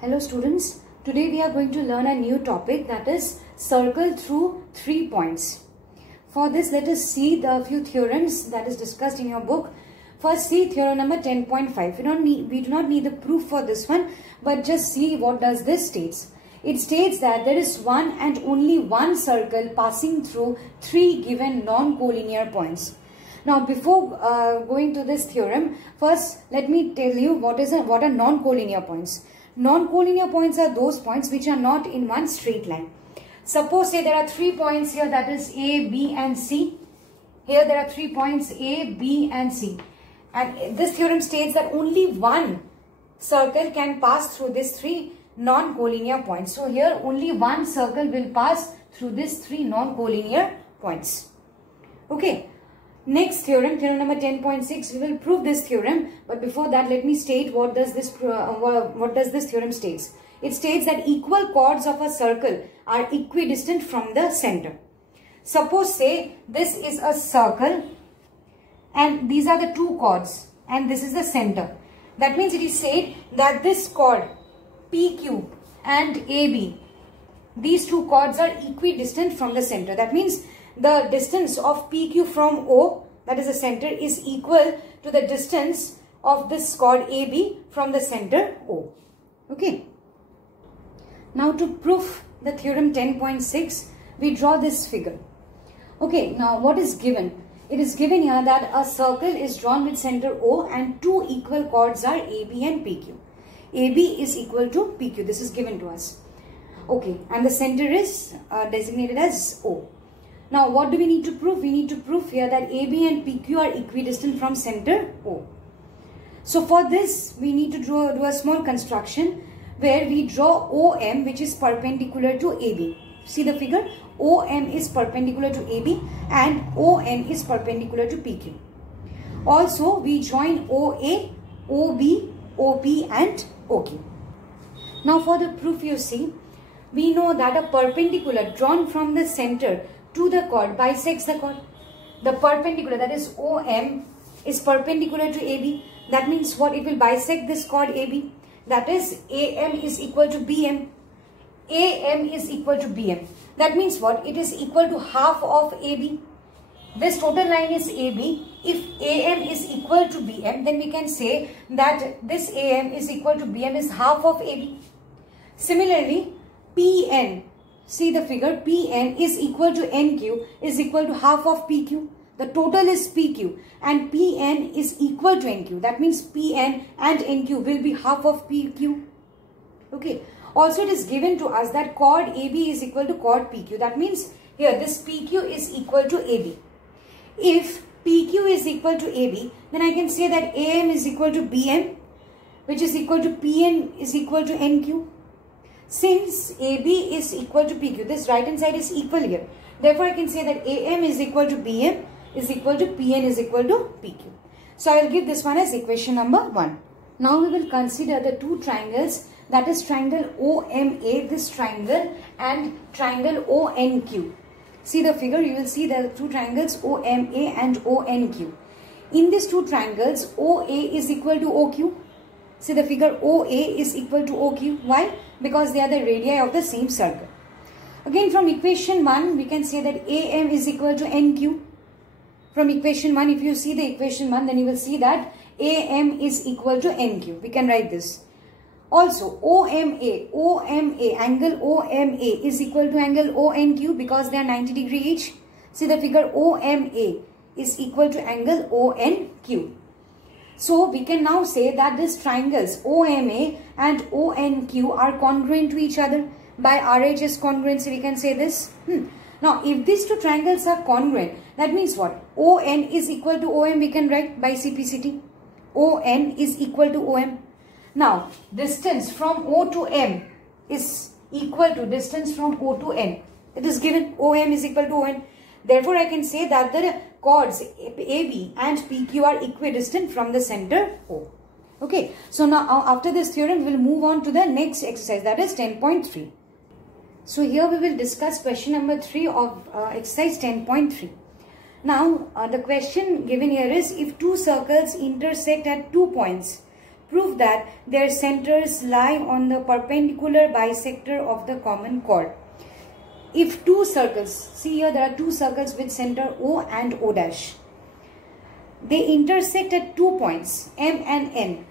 Hello students, today we are going to learn a new topic, that is circle through 3 points. For this, let us see the few theorems that is discussed in your book. First, see theorem number 10.5. We do not need the proof for this one, but just see what does this states. It states that there is one and only one circle passing through 3 given non-collinear points. Now, before going to this theorem, first let me tell you what are non-collinear points. Non-collinear points are those points which are not in one straight line. Suppose say there are 3 points here, that is A, B and C. Here there are 3 points A, B and C. And this theorem states that only one circle can pass through these 3 non-collinear points. So here only one circle will pass through these 3 non-collinear points. Okay. Next theorem, theorem number 10.6, we will prove this theorem, but before that let me state what does this theorem states. It states that equal chords of a circle are equidistant from the center. Suppose say this is a circle and these are the 2 chords and this is the center. That means it is said that this chord PQ and AB, these 2 chords are equidistant from the center. That means the distance of PQ from O, that is the center, is equal to the distance of this chord AB from the center O. Okay. Now to prove the theorem 10.6, we draw this figure. Okay, now what is given? It is given here that a circle is drawn with center O and 2 equal chords are AB and PQ. AB is equal to PQ. This is given to us. Okay, and the center is designated as O. Now, what do we need to prove? We need to prove here that AB and PQ are equidistant from center O. So, for this, we need to do a small construction where we draw OM, which is perpendicular to AB. See the figure? OM is perpendicular to AB and ON is perpendicular to PQ. Also, we join OA, OB, OP and OQ. Now, for the proof, you see, we know that a perpendicular drawn from the center to the chord bisects the chord. The perpendicular, that is OM, is perpendicular to AB. That means what? It will bisect this chord AB. That is AM is equal to BM. AM is equal to BM. That means what? It is equal to half of AB. This total line is AB. If AM is equal to BM, then we can say that this AM is equal to BM is half of AB. Similarly, PN. See the figure, PN is equal to NQ is equal to half of PQ. The total is PQ and PN is equal to NQ. That means PN and NQ will be half of PQ. Okay. Also it is given to us that chord AB is equal to chord PQ. That means here this PQ is equal to AB. If PQ is equal to AB, then I can say that AM is equal to BM, which is equal to PN is equal to NQ. Since AB is equal to PQ, this right hand side is equal here. Therefore, I can say that AM is equal to BM is equal to PN is equal to PQ. So, I will give this one as equation number 1. Now, we will consider the 2 triangles, that is triangle OMA, this triangle, and triangle ONQ. See the figure, you will see the 2 triangles OMA and ONQ. In these 2 triangles, OA is equal to OQ. See the figure, OA is equal to OQ. Why? Because they are the radii of the same circle. Again, from equation 1, we can say that AM is equal to NQ. From equation 1, if you see the equation 1, then you will see that AM is equal to NQ. We can write this. Also, OMA, angle OMA is equal to angle ONQ because they are 90 degree each. See the figure, OMA is equal to angle ONQ. So, we can now say that these triangles OMA and ONQ are congruent to each other. By RHS congruency, we can say this. Now, if these 2 triangles are congruent, that means what? ON is equal to OM, we can write by CP/CT. ON is equal to OM. Now, distance from O to M is equal to distance from O to N. It is given OM is equal to ON. Therefore, I can say that the chords AB and PQ are equidistant from the center O. Okay. So, now after this theorem, we will move on to the next exercise, that is 10.3. So, here we will discuss question number 3 of exercise 10.3. Now, the question given here is, if 2 circles intersect at 2 points, prove that their centers lie on the perpendicular bisector of the common chord. If two circles, see here there are two circles with center O and O dash. They intersect at 2 points M and N.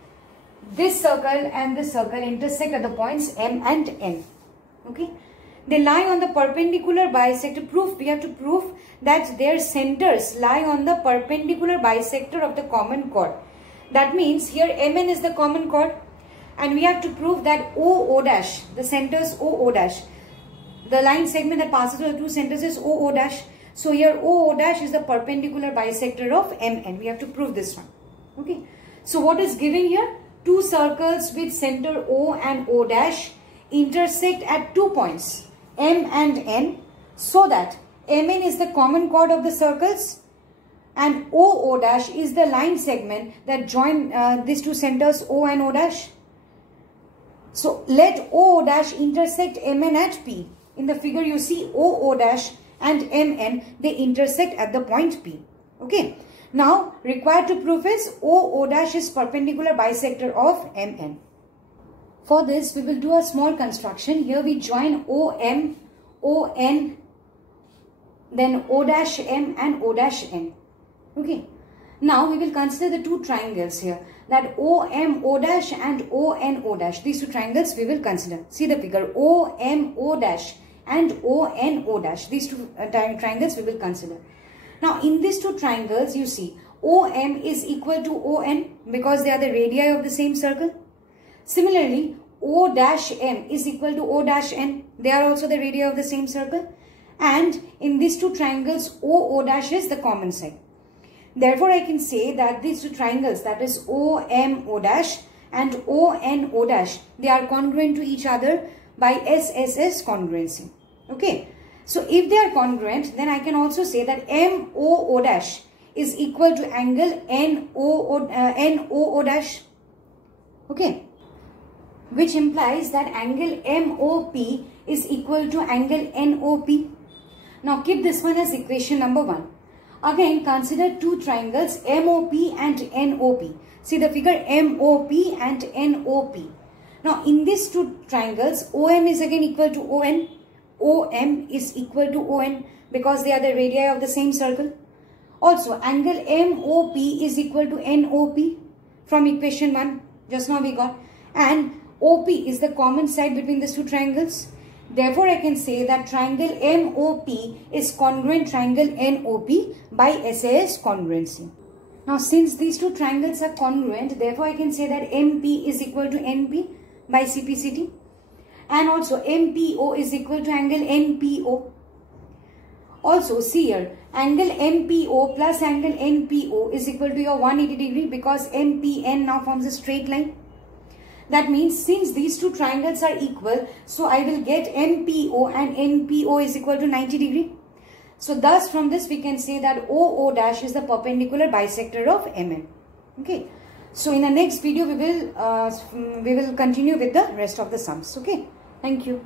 This circle and this circle intersect at the points M and N. Okay. They lie on the perpendicular bisector. We have to prove that their centers lie on the perpendicular bisector of the common chord. That means here Mn is the common chord, and we have to prove that OO dash, the centers OO dash, the line segment that passes through the two centers is OO dash. So here OO dash is the perpendicular bisector of Mn. We have to prove this one. Okay. So what is given here? Two circles with center O and O dash intersect at 2 points M and N, so that Mn is the common chord of the circles and OO dash is the line segment that join these two centers O and O dash. So let OO dash intersect Mn at P. In the figure you see OO dash and Mn, they intersect at the point P. Okay. Now required to prove is OO dash is perpendicular bisector of Mn. For this we will do a small construction. Here we join OM, ON, then O dash M and O dash N. Okay. Now we will consider the two triangles here, that OM O dash and ON O dash. These two triangles we will consider. See the figure, OM O dash and ON O dash. These two triangles we will consider. Now in these two triangles you see OM is equal to ON because they are the radii of the same circle. Similarly, O dash M is equal to O dash N. They are also the radii of the same circle. And in these two triangles, OO dash is the common side. Therefore, I can say that these two triangles, that is OM O dash and ON O dash, they are congruent to each other by SSS congruency. Okay. So, if they are congruent, then I can also say that MOO dash is equal to angle NOO dash. Okay. Which implies that angle MOP is equal to angle NOP. Now keep this one as equation number 1. Again consider two triangles MOP and NOP. See the figure, MOP and NOP. Now in these two triangles OM is again equal to ON. OM is equal to ON because they are the radii of the same circle. Also angle MOP is equal to NOP from equation 1. Just now we got. And OP is the common side between these two triangles. Therefore, I can say that triangle MOP is congruent triangle NOP by SAS congruency. Now, since these two triangles are congruent, therefore, I can say that MP is equal to NP by CPCT. And also, MPO is equal to angle NPO. Also, see here, angle MPO plus angle NPO is equal to your 180 degree because MPN now forms a straight line. That means since these two triangles are equal, so I will get MPO and NPO is equal to 90 degree. So thus from this we can say that OO dash is the perpendicular bisector of MN. Okay. So in the next video we will continue with the rest of the sums. Okay. Thank you.